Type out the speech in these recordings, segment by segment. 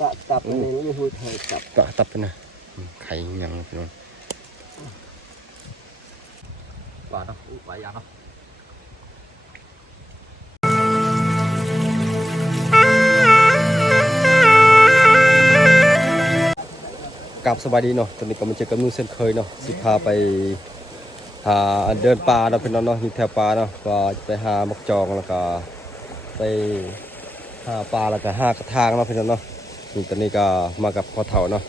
ตับนี่ไม่พูดไทยตับตับนะไข่ยังพี่น้องหวานเนาะหวานยางเนาะกับสบายดีเนาะตอนนี้ก็มาเจอกับนุ่นเส้นเคยเนาะสิพาไปหาเดินป่าเนาะพี่น้องเนาะอยู่แถวป่าเนาะก็ไปหาหมกจองแล้วก็ไปหาปลาแล้วก็หากระทางเนาะพี่น้องเนาะนี่ตอนนี้ก็มากับพ่อเฒ่าเนาะ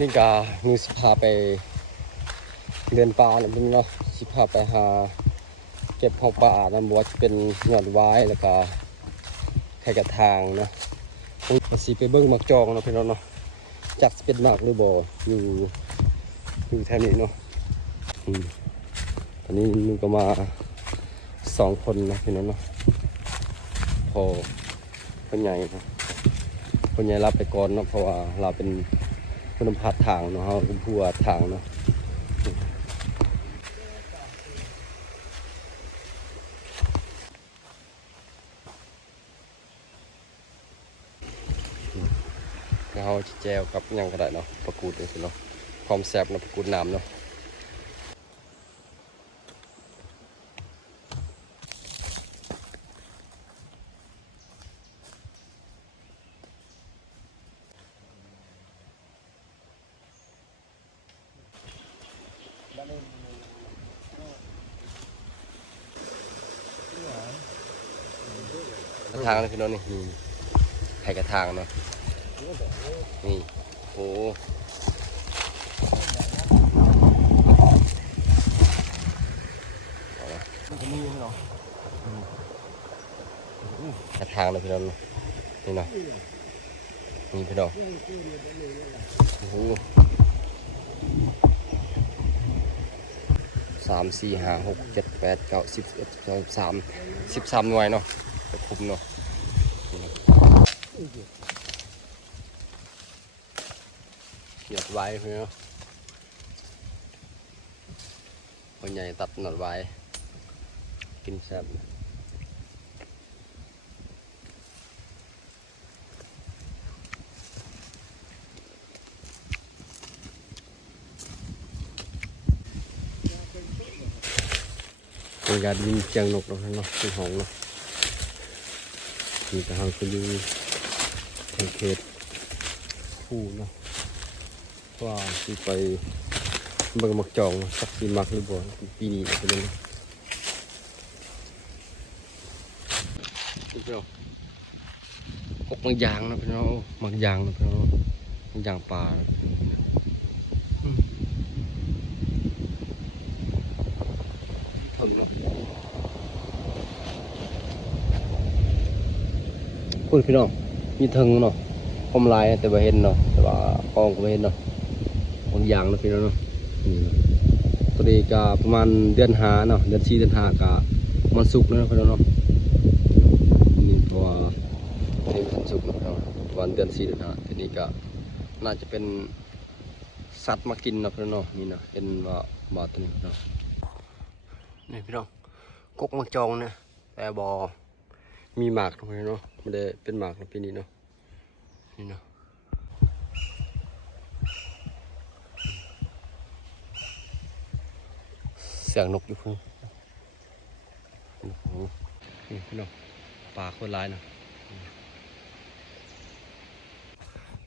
นี่ก็นุ่นสิพาไปเดินป่าเนาะพี่น้องเนาะสิพาไปหาเก็บของป่านะบัวจะเป็นหยอดไว้แล้วก็ไข่กระทางเนาะสิไปเบิ้งหมกจองเนาะพี่น้องเนาะจักเป็นหมากหรือบ่อยู่แถวนี้เนาะตอนนี้มึงก็มา2 คนนะพี่น้องเนาะพอคนใหญ่นะคนใหญ่รับไปก่อนเนาะเพราะว่าเราเป็นคนนำพาทางเนาะเราเป็นผู้ทางเนาะเราแจวกับยังก็ได้เนาะประกูดเลยพี่น้องความแซ่บเนาะประกูดน้ำเนาะกระทางเลยพี่น้องนี่ไข่กระทางเนาะนี่โหกระทางเลยพี่น้องนี่เนาะนี่พี่น้องโอ้โห3 4 5 6 7 8 9 10 11 12 13หน่วยเนาะจะคุมเนาะเขียดไว้พี่เนาะคนใหญ่ตัดหนอดไว้กินแซ่บเป็นการยินเจียงนกเนาะเป็นหงเนาะมีแต่หางคืออยู่ทางเขตผู้เนาะว่าที่ไปเบิ่งหมักจองสักสีมักหรือบ่ปีนี้ไปเลยพี่น้องกบมังยางนะพี่น้องมังยางนะพี่น้องมังยางป่าทนเนาะคุยพี่น้องมีเทิงเนาะคมลายแต่ว่าเห็นเนาะแต่ว่ากองก็ไม่เห็นเนาะบางอย่างนะพี่น้องเนาะตัวนี้ก็ประมาณเดือน5เนาะเดือน4เดือน5ก็มันสุกแล้วพี่น้องเนาะนี่เพราะว่าเดือนสุกเนาะวันเดือน4เดือน5ทีนี้ก็น่าจะเป็นสัตว์มากินเนาะพี่น้องเนาะนี่นะเป็นว่าบาตัวนี้เนาะนี่พี่น้องกกมังจองเนี่ยแต่บอมีหมากตรงนี้เนาะไม่ได้เป็นหมากในปีนี้เนาะนี่เนาะเสียงนกอยู่พุ่งนี่พี่น้องปลาโคตรร้ายเนาะ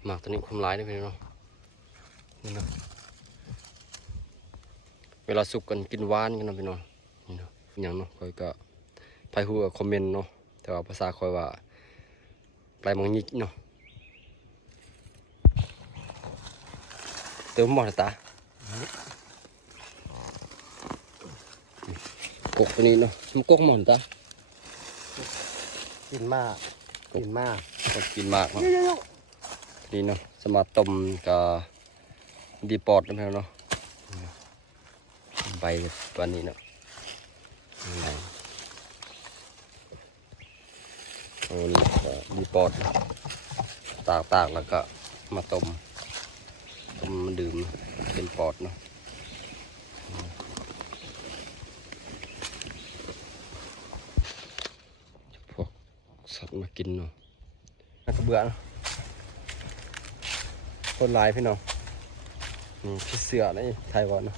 หมากตัวนี้คุ้มร้ายนะพี่น้องนี่เนาะเวลาสุกกันกินหวานกันนะพี่น้องนี่เนาะอย่างเนาะคอยก็ไปหัวคอมเมนต์เนาะแต่ว่าภาษาคอยว่าไปมองยิกเนาะเติมหมดตากกตัวนี้เนาะมันกกหมดตากินมากก็กินมากเนาะนี่เนาะสมาต้มกับดีปอดนะเนาะใบตัวนี้เนาะโอ้นี่ดีปอดตากแล้วก็มาต้มดื่มเป็นปอดเนาะพวกสัตว์มากินเนาะ กระเบื้องคนหลายพี่น้องนี่พี่เสือนี่ไทยก่อนเนาะ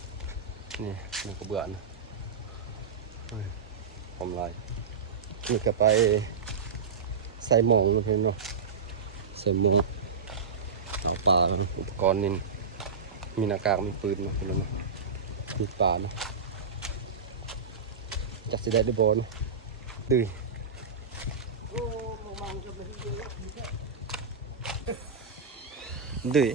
นี่มันกระเบื้องผมลายนี่ก็ไปใส่หมองนะพี่น้องใส่หมองเอาปลาอุปกรณ์นี่มีหน้ากากมีปืนเนาะพี่น้องเนาะมีปลาเนาะจัดสิได้ด้วยบอลเนาะดื้อดื้อ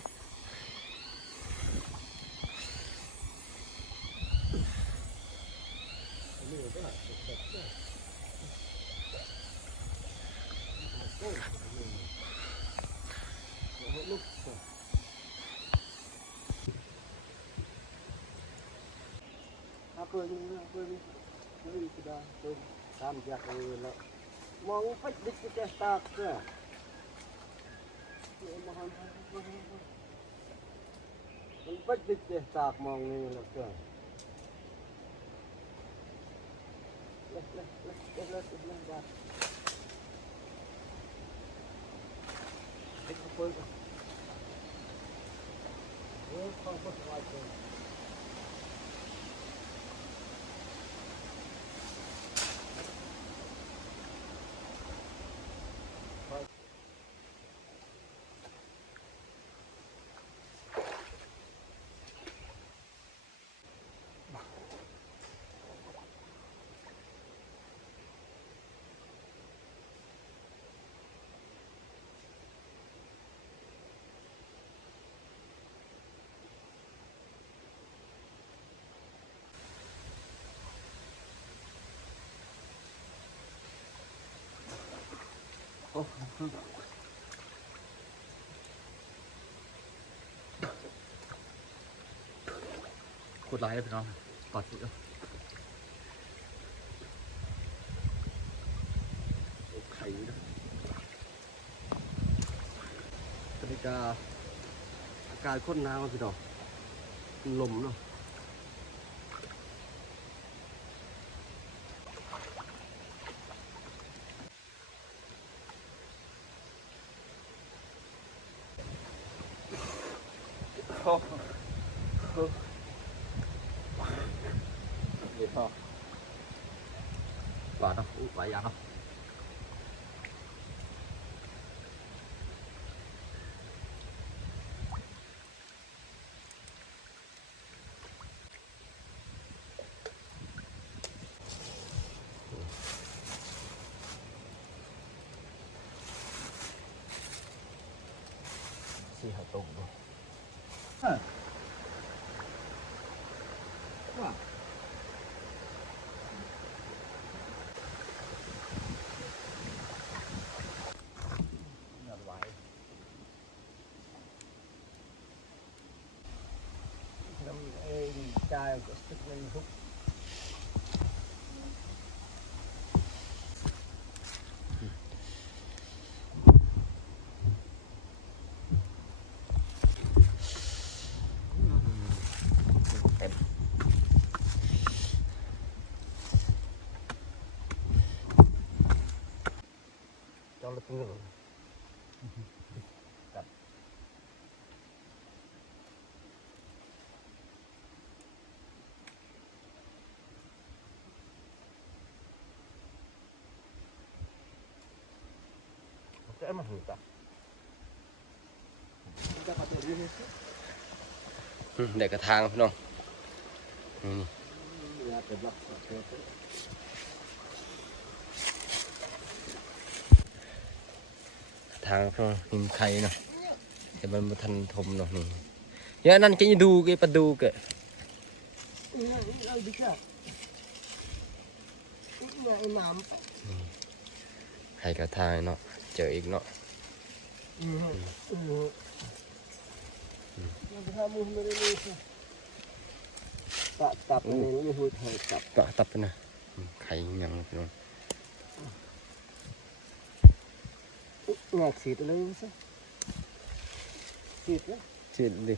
เปิดนี่เปิดนี่เปิดนี่ก็ได้เปิดตามจากนี้แล้วมองไปดิจิตอลตากเนี่ยมันไปดิจิตอลตากมองนี่แล้วก็เล็กได้เล็กเปิดโอ้ข้าวโพดไว้เปิดโคตรร้ายเลยพี่น้องกอดอยู่ไข่นะบรรยากาศอากาศโคตรหนาวพี่น้องลมเนาะเดี๋ยวพอหวานเนาะหวานยางเนาะสี่หัวตุ่มเนาะว่าเนื้อไหวน้ำเองจ่ายก็สักหนึ่งทุกจอละตัวจะมาหูตาจะมาเจอเรื่องนี้ เด็กกระทางพี่น้องทางพี่น้องหิมไข่เนาะแต่มันมาทันทมเนาะนี่เยอะนั่นก็ยังดูก็ปลาดูก็ไข่กระทางเนาะเจออีกเนาะตับนี่ไม่หูไทยตับ ก็ตับไปนะไข่ยังพี่น้อง งอกสีดเลยสิสีดเลย เจ็ดดิ